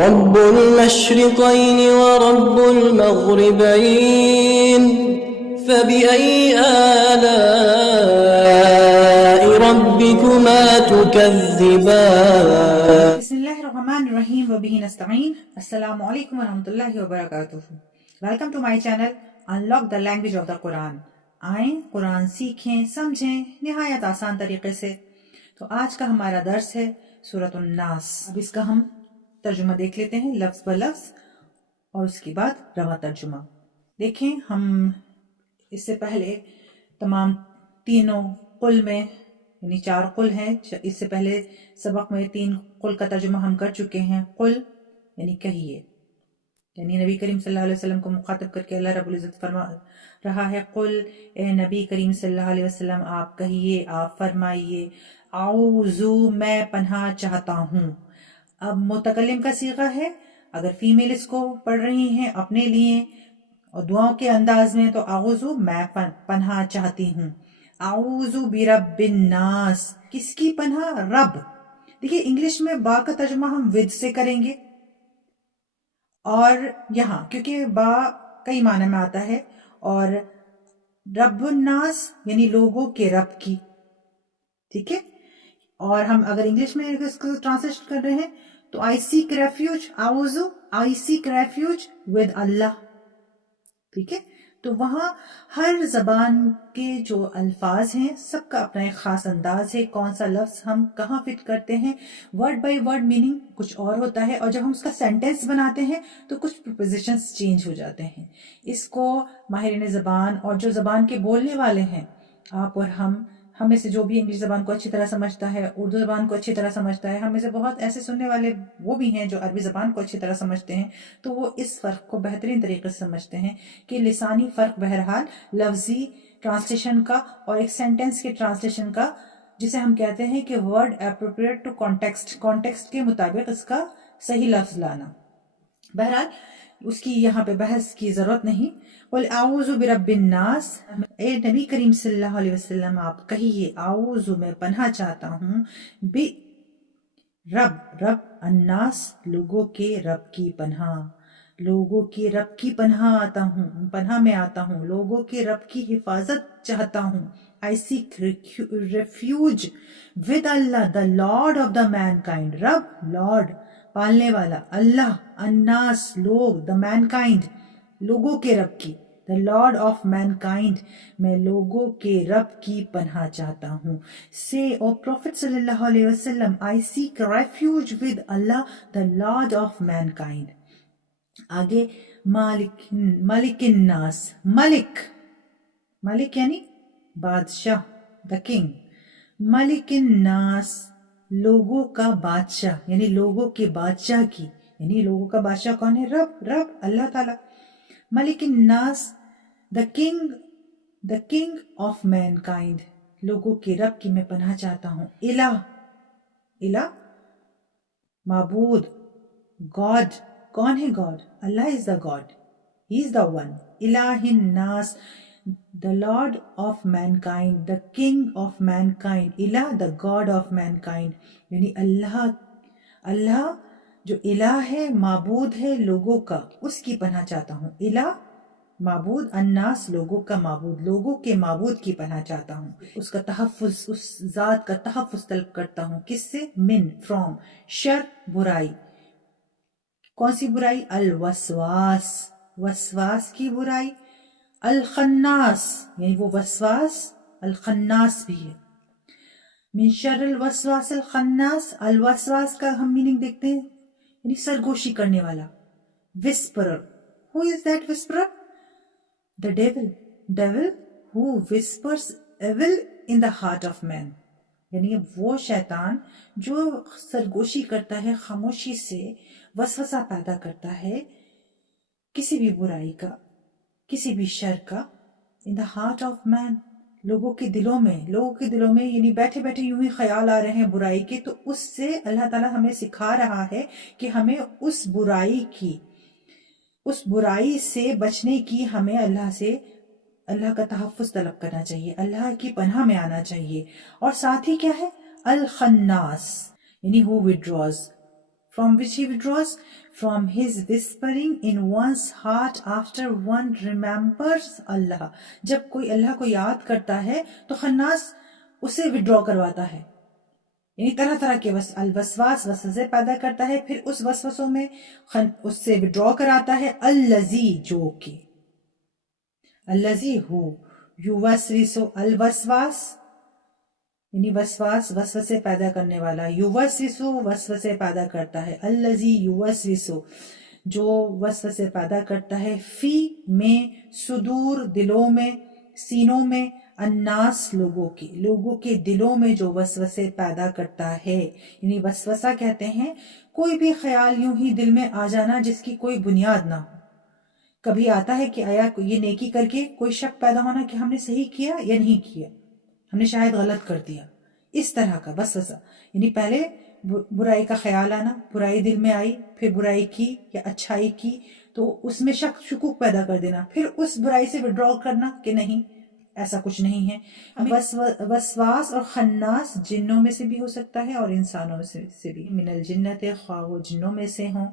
رب المشرقين ورب المغربين فبأي آلاء ربكما تكذبان. بسم اللہ الرحمن الرحیم وبہ نستعین. السلام علیکم ورحمۃ اللہ وبرکاتہ. Welcome to my channel unlock the language of the قرآن. آئیں قرآن سیکھیں سمجھیں نہایت آسان طریقے سے. تو آج کا ہمارا درس ہے سورۃ الناس. اب اس کا ہم ترجمہ دیکھ لیتے ہیں لفظ بلفظ اور اس کے بعد رواں ترجمہ. دیکھیں ہم اس سے پہلے تمام تینوں قل میں یعنی 4 قل ہیں. اس سے پہلے سبق میں 3 قل کا ترجمہ ہم کر چکے ہیں. قل یعنی کہیے، یعنی نبی کریم صلی اللہ علیہ وسلم کو مخاطب کر کے اللہ رب العزت فرما رہا ہے قل، اے نبی کریم صلی اللہ علیہ وسلم آپ کہیے، آپ فرمائیے اعوذ میں پناہ چاہتا ہوں. اب متکلم کا صیغہ ہے. اگر فیمیل اس کو پڑھ رہی ہیں اپنے لیے اور دعاؤں کے انداز میں تو اعوذ میں پناہ چاہتی ہوں. اعوذ برب الناس، کس کی پناہ؟ رب. دیکھیے انگلش میں با کا ترجمہ ہم ود سے کریں گے، اور یہاں کیونکہ با کئی معنی میں آتا ہے، اور رب الناس یعنی لوگوں کے رب کی. ٹھیک ہے. اور ہم اگر انگلش میں اس کو ٹرانسلیٹ کر رہے ہیں تو آئی سیک ریفیوج، اعوذ آئی سیک ریفیوج ود اللہ. ٹھیک ہے. تو وہاں ہر زبان کے جو الفاظ ہیں سب کا اپنا ایک خاص انداز ہے. کون سا لفظ ہم کہاں فٹ کرتے ہیں، ورڈ بائی ورڈ میننگ کچھ اور ہوتا ہے، اور جب ہم اس کا سینٹینس بناتے ہیں تو کچھ پریپوزیشنز چینج ہو جاتے ہیں. اس کو ماہرین زبان اور جو زبان کے بولنے والے ہیں، آپ اور ہم میں سے جو بھی انگلش زبان کو اچھی طرح سمجھتا ہے، اردو زبان کو اچھی طرح سمجھتا ہے، ہم میں سے بہت ایسے سننے والے وہ بھی ہیں جو عربی زبان کو اچھی طرح سمجھتے ہیں، تو وہ اس فرق کو بہترین طریقے سے سمجھتے ہیں کہ لسانی فرق بہرحال لفظی ٹرانسلیشن کا اور ایک سینٹینس کے ٹرانسلیشن کا، جسے ہم کہتے ہیں کہ ورڈ اپروپریٹ ٹو کانٹیکسٹ کے مطابق اس کا صحیح لفظ لانا. بہرحال اس کی یہاں پہ بحث کی ضرورت نہیں. قل اعوذ برب الناس، اے نبی کریم صلی اللہ علیہ وسلم آپ کہیے اعوذ میں پناہ چاہتا ہوں رب الناس لوگوں کے رب کی پناہ، لوگوں کے رب کی پناہ میں آتا ہوں، لوگوں کے رب کی حفاظت چاہتا ہوں. I seek refuge with Allah, the Lord of the mankind. رب لارڈ پالنے والا، اللہ الناس لوگ، the mankind لوگوں کے رب کی، the Lord of mankind میں لوگوں کے رب کی پناہ چاہتا ہوں. Say, O Prophet صلی اللہ علیہ وسلم, I seek refuge with Allah, the Lord of mankind. آگے مالک الناس، ملک یعنی بادشاہ، the king. ملک الناس لوگوں کا بادشاہ، یعنی لوگوں کے بادشاہ کی، یعنی لوگوں کا بادشاہ کون ہے؟ رب اللہ تعالی. ملک الناس the king of mankind لوگوں کے رب کی میں پناہ چاہتا ہوں. الہ معبود، گاڈ کون ہے؟ God Allah is the God, he is the one. الہ الناس the Lord of mankind, the King of mankind. الہ the God of mankind یعنی اللہ جو الہ ہے، معبود ہے لوگوں کا، اس کی پناہ چاہتا ہوں. الہ معبود، الناس لوگوں کا معبود، لوگوں کے معبود کی پناہ چاہتا ہوں. اس کا تحفظ، اس ذات کا تحفظ طلب کرتا ہوں. کس سے؟ من فرام، شر برائی. کون سی برائی؟ وسواس کی برائی. الخناس یعنی وہ وسواس الخناس بھی ہے. من شر الوسواس الخناس. الوسواس کا ہم میننگ دیکھتے ہیں یعنی سرگوشی کرنے والا. whisperer, who is that whisperer? The devil who whispers evil in the heart of man. یعنی وہ شیطان جو سرگوشی کرتا ہے، خاموشی سے وسوسہ پیدا کرتا ہے کسی بھی برائی کا، کسی بھی شر کا. in the heart of man لوگوں کے دلوں میں یعنی بیٹھے بیٹھے یوں ہی خیال آ رہے ہیں برائی کے، تو اس سے اللہ تعالیٰ ہمیں سکھا رہا ہے کہ ہمیں اس برائی سے بچنے کی، ہمیں اللہ کا تحفظ طلب کرنا چاہیے، اللہ کی پناہ میں آنا چاہیے. اور ساتھ ہی کیا ہے؟ الخناس یعنی who withdraws from which he withdraws, from his whispering in one's heart after one remembers Allah. جب کوئی اللہ کو یاد کرتا ہے تو خناس اسے withdraw کرواتا ہے، یعنی طرح طرح کے الوسواس وسوسے پیدا کرتا ہے، پھر اس وسوسوں میں اس سے withdraw کراتا ہے. الذی جو کہ، الذی ہو، یوسوس، الوسواس یعنی وسواس وسوسے پیدا کرنے والا، یوسوس وسوسے پیدا کرتا ہے، الذی یوسوس جو وسوسے پیدا کرتا ہے، فی میں، صدور دلوں میں، سینوں میں، الناس لوگوں کے دلوں میں جو وسوسے پیدا کرتا ہے. یعنی وسوسہ کہتے ہیں کوئی بھی خیال یوں ہی دل میں آ جانا جس کی کوئی بنیاد نہ ہو. کبھی آتا ہے کہ آیا یہ نیکی کر کے کوئی شک پیدا ہونا کہ ہم نے صحیح کیا یا نہیں کیا، ہم نے شاید غلط کر دیا، اس طرح کا وسوسہ. یعنی پہلے برائی کا خیال آنا، برائی دل میں آئی، پھر برائی کی یا اچھائی کی تو اس میں شک شکوک پیدا کر دینا، پھر اس برائی سے withdraw کرنا کہ نہیں ایسا کچھ نہیں ہے. وسواس اور خناس جنوں میں سے بھی ہو سکتا ہے اور انسانوں میں سے بھی. من الجنت، خواہ وہ جنوں میں سے ہوں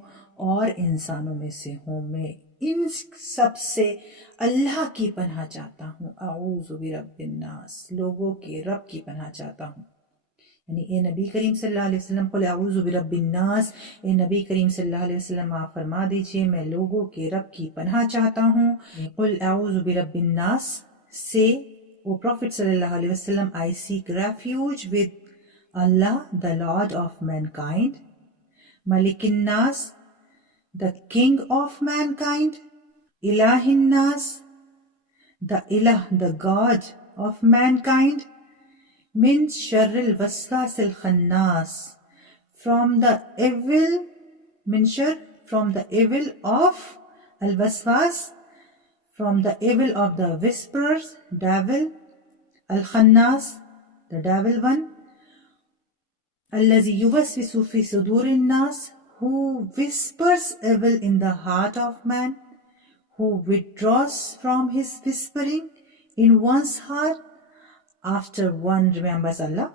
اور انسانوں میں سے ہوں. میں ان سب سے اللہ کی پناہ چاہتا ہوں. اعوذ برب الناس، لوگوں کے رب کی پناہ چاہتا ہوں. یعنی اے نبی کریم صلی اللہ علیہ وسلم، قل اعوذ برب الناس، اے نبی کریم صلی اللہ علیہ وسلم آپ فرما دیجئے میں لوگوں کے رب کی پناہ چاہتا ہوں. قل اعوذ برب الناس سے، O Prophet صلی اللہ علیہ وسلم، I seek refuge with Allah, the Lord of mankind, Malik الناس, the King of mankind, Ilah الناس, the Ilah, the God of mankind, min sharr al-waswas al-khannas, from the evil, min shar, from the evil of al-waswas, from the evil of the whisperers, devil, al-khannas, the devil one, allazi yuwaswisu fi sudur an-nas, who whispers evil in the heart of man, who withdraws from his whispering in one's heart after one remembers Allah.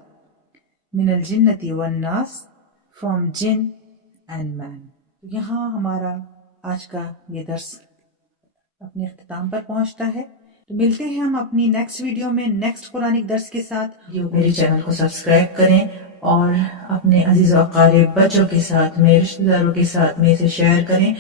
Min al-jinnati wan-nas, from jinn and man. یہاں ہمارا آج کا یہ درس اپنے اختتام پر پہنچتا ہے. تو ملتے ہیں ہم اپنی نیکسٹ ویڈیو میں نیکسٹ قرآنک درس کے ساتھ. میرے چینل کو سبسکرائب کریں اور اپنے عزیز و اقارب بچوں کے ساتھ، میرے رشتہ داروں کے ساتھ میں اسے شیئر کریں.